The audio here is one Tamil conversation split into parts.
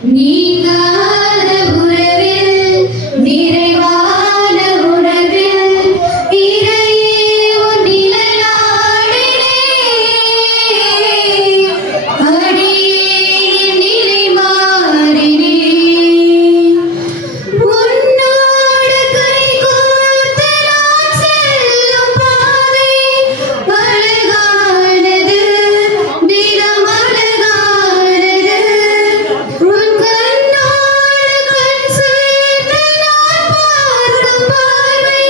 நீங்காத உறவில் நிறைவான உறவில் இறையே உன் நிழலாடினே அடியேன் நிலை மாறினே உன்னோடு கைகோர்த்து நான் செல்லும் பாதை அழகானது தினம் அழகானது உன் கண்ணோடு கண் சேர்த்து நான் பார்க்கும் பார்வை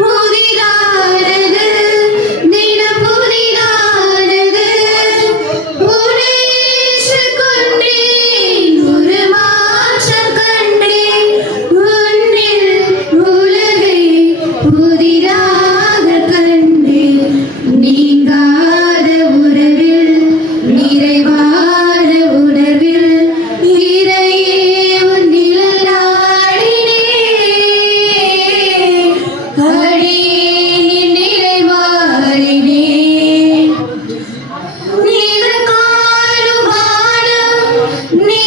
புதிதானது தினம் புதிதானது உன்னை ஏற்றுக்கொண்டேன் ஒரு மாற்றம் கண்டேன் உன்னில் உலகை புதிதாக கண்டேன் நீங்காத உறவில் நிறைவான உணர்வில் இறையே உன் நிழலாடினே அடியேன் நிலை மாறினே நீல காணும் வானம் நீ